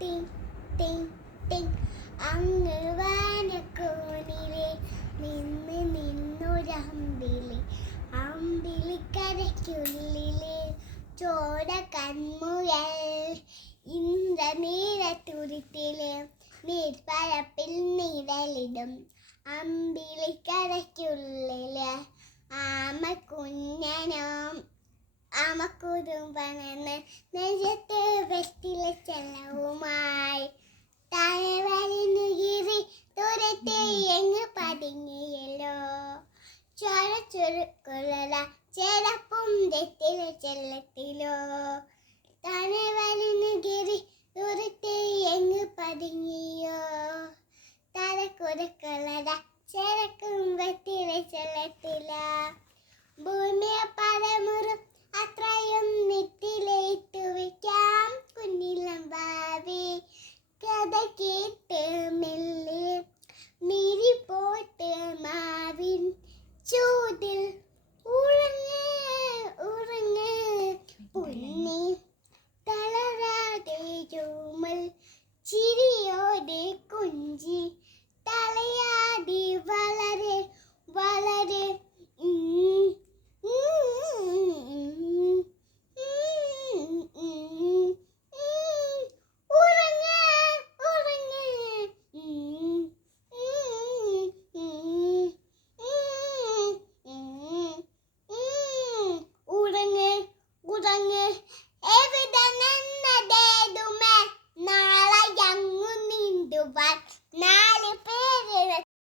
ടിങ് ടിങ് ടിങ് അങ്ങ് വാനക്കോണിലെ നിന്നൊരമ്പിളി അമ്പിളിക്കരയ്ക്കുള്ളിലെ ചോര കൺമുയൽ ഇന്ദ്രനീലത്തുരുത്തിലെ നീർപ്പരപ്പിൽ നിഴലിടും അമ്പിളിക്കരയ്ക്കുള്ളിലെ ആമക്കുഞ്ഞനും ആമക്കുറുമ്പനെന്ന് നെഞ്ചത്ത് വെറ്റില ചെലവുമായി തലവലിനുകിറി ദൂരത്തെ എങ്ങ് പതുങ്ങിയല്ലോ ചോര ചുരുക്കുള്ള ചെലപ്പും തെറ്റില ചെല്ലത്തിലോ തലവലിനുകിറി ദൂരത്തെ എങ്ങ് പതുങ്ങിയോ തലക്കുറുക്കുള്ള ചെലക്കും വെറ്റില ചെല്ലത്തില ഭൂമിയെ പലമുറും അത്രയും നെറ്റിലേറ്റു വയ്ക്കാം കുഞ്ഞിളം ഭാവി കഥയ്ക്ക്